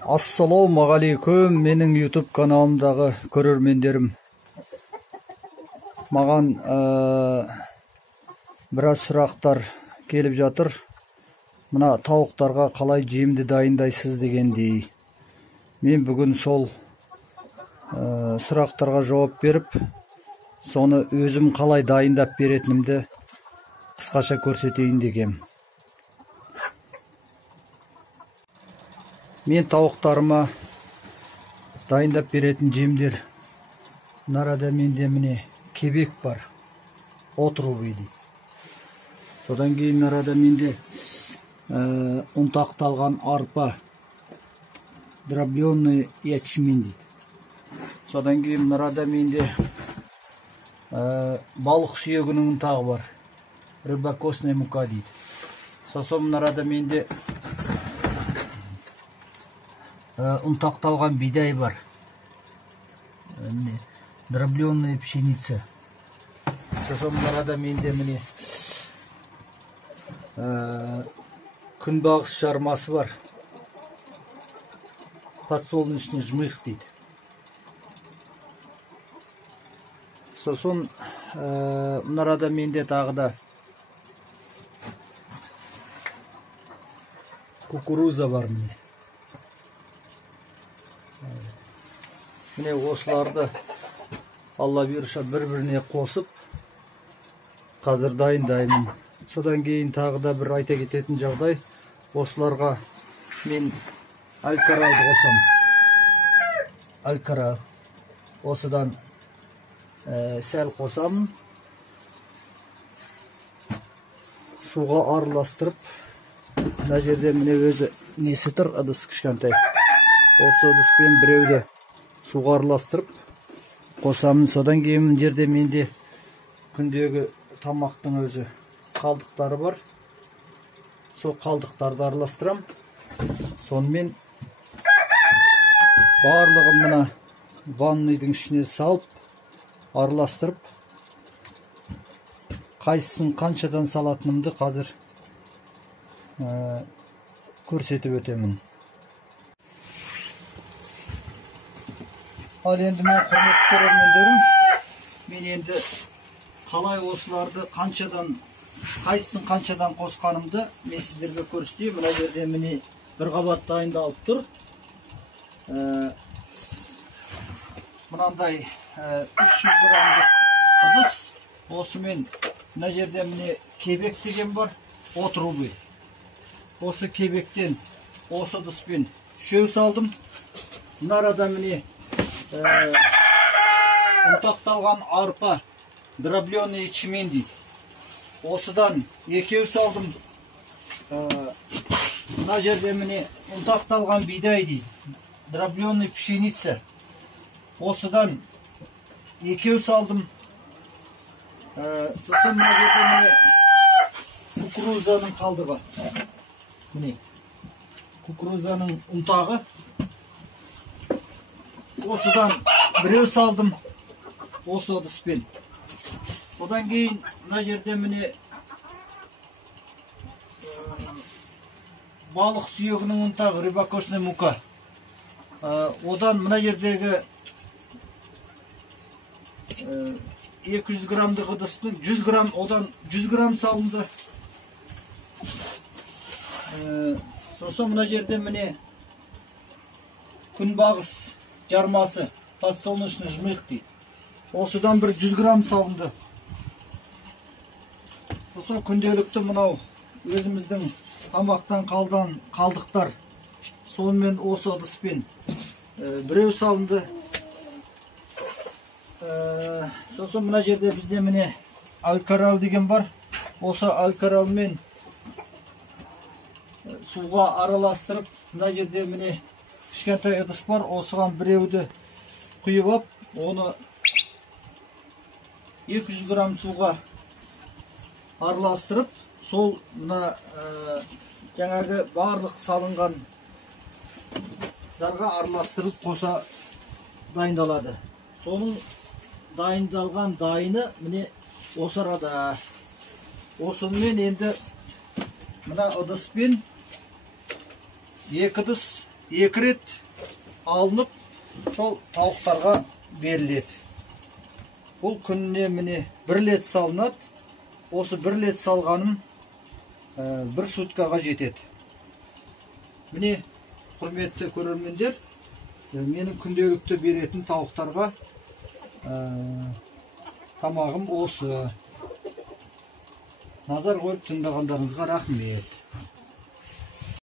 Ассалаумағалейкум, менің YouTube каналымдағы көрермендерім. Маған біраз сұрақтар келіп жатыр. Мына тауықтарға қалай жемді дайындайсыз дегендей. Мен бүгін сол сұрақтарға жауап беріп, соны өзім қалай дайындап беретінімді қысқаша көрсетейін дегем. Мен тауықтарыма дайындап беретін жемдер. Нарада менде міне кебек бар. Отрубый дейді. Содан кейін нарада менде ұнтақталған арпа. Дробленный ячмень дейді. Содан кейін нарада менде балық сүйегінің ұнтағы бар. Рыбакосная мука дейді. Сосын нарада менде ұнтақталған бидай бар. Дробленная пшеница. Сосын нарада менде міне күнбағыс жармасы бар. Подсолнечный жмых дейді. Сосын нарада менде тағы да кукуруза бар міне. Міне осыларды алла бұйырса бір-біріне қосып қазір дайындаймын. Содан кейін тағы да бір айта кететін жағдай, осыларға мен алькаралды қосам. Алькарал. Осыдан сәл қосамын. Суға араластырып, мына жерде міне өзі несі тұр, ыдыс кішкентай. Осы ыдыспен біреуді суға араластырып қосамын. Содан кейін жерде менде күндегі тамақтың өзі қалдықтары бар. Сол қалдықтарды араластырам. Сонымен барлығын мына ванныйдың ішіне салып араластырып, қайсысын қаншадан салатынымды қазір көрсетіп өтемін. Ал енді мен құрметті көрермендерім, мен енді қалай осыларды қайсысын қаншадан қосқанымды мен сіздерге көрсетейін. Мына жерде міне бір қабат дайындалып тұр. Мынандай 300 грамдық ыдыс. Осымен мына жерде міне кебек деген бар, отрубый. Осы кебектен осы ыдыспен үшеу салдым. Нарада міне ұнтақталған арпа, дробленый ячмень дейді. Осыдан екеу салдым. Мына жерде міне ұнтақталған бидай дейді. Дробленый пшеница. Осыдан екеу салдым. Сосын мына жерде міне кукурузаның қалдығы. Міне кукурузаның ұнтағы. Осыдан біреу салдым. Осы ыдыспен. Одан кейін мына жерде міне балық сүйегінің ұнтағы, рыбакосная мука. Одан мына жердегі 200 грамдық ыдыстың 100 грамм, одан 100 грамм салынды. Сосын мына жерде міне күнбағыс жармасы, подсолнечный жмых дейді. Осыдан бір 100 грамм салынды. Сосын күнделікті мынау өзіміздің тамақтан қалдан қалдықтар. Сонымен осы ыдыспен біреу салынды. Сосын мына жерде бізде міне алькарал деген бар. Осы алькаралмен суға араластырып, мына жерде міне кішкентай ыдыс бар. Осыған біреуді құйып ап, оны 200 грамм суға араластырып, сол мына жаңағы барлық салынған зарға араластырып қоса дайындалады. Соның дайындалған дайыны міне осы арада. Осымен енді мына ыдыспен екі ыдыс 2 рет алынып сол тауықтарға беріледі. Бұл күніне міне 1 лет салынады. Осы 1 лет салғаным 1 суткаға жетеді. Міне, құрметті көрермендер, менің күнделікті беретін тауықтарға тамағым осы. Назар қойып тыңдағандарыңызға рахмет.